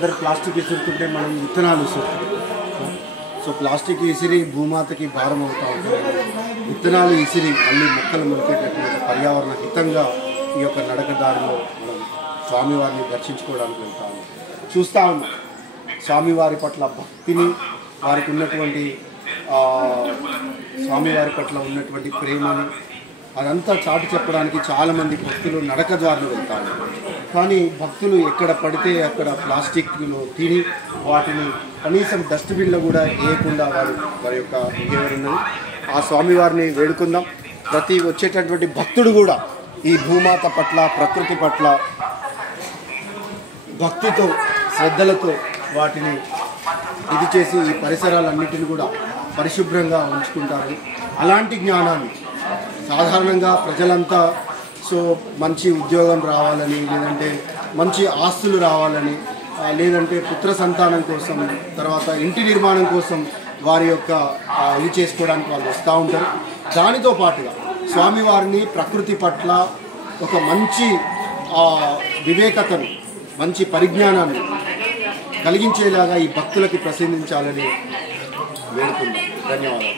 అందరు ప్లాస్టిక్ విసురుతుంటే మనం విత్తనాలు విసురుతాం. సో ప్లాస్టిక్ విసిరి భూమాతకి భారం అవుతూ ఉంటుంది. విత్తనాలు విసిరి మళ్ళీ మొక్కలు మొలికేటటువంటి పర్యావరణ హితంగా ఈ యొక్క నడకదారిలో మనం స్వామివారిని దర్శించుకోవడానికి వెళ్తాము. చూస్తూ ఉన్నాం స్వామివారి పట్ల భక్తిని, వారికి ఉన్నటువంటి స్వామివారి పట్ల ఉన్నటువంటి ప్రేమని అదంతా చాటు చెప్పడానికి చాలామంది భక్తులు నడక ద్వారాలు వెళ్తారు. కానీ భక్తులు ఎక్కడ పడితే అక్కడ ప్లాస్టిక్లో తిని వాటిని కనీసం డస్ట్బిన్లో కూడా వేయకుండా వారి యొక్క బిహేవియర్ ఉన్నది. ఆ స్వామివారిని వేడుకుందాం. ప్రతి వచ్చేటటువంటి భక్తుడు కూడా ఈ భూమాత పట్ల, ప్రకృతి పట్ల భక్తితో, శ్రద్ధలతో వాటిని ఇది చేసి ఈ పరిసరాలన్నిటిని కూడా పరిశుభ్రంగా ఉంచుకుంటారు. అలాంటి జ్ఞానాన్ని సాధారణంగా ప్రజలంతా మంచి ఉద్యోగం రావాలని, లేదంటే మంచి ఆస్తులు రావాలని, లేదంటే పుత్ర సంతానం కోసం, తర్వాత ఇంటి నిర్మాణం కోసం వారి యొక్క ఇది చేసుకోవడానికి వాళ్ళు వస్తూ ఉంటారు. దానితో పాటుగా స్వామివారిని ప్రకృతి పట్ల ఒక మంచి వివేకతను, మంచి పరిజ్ఞానాన్ని కలిగించేలాగా ఈ భక్తులకి ప్రసిద్ధించాలని వేడుకుందాం. ధన్యవాదాలు.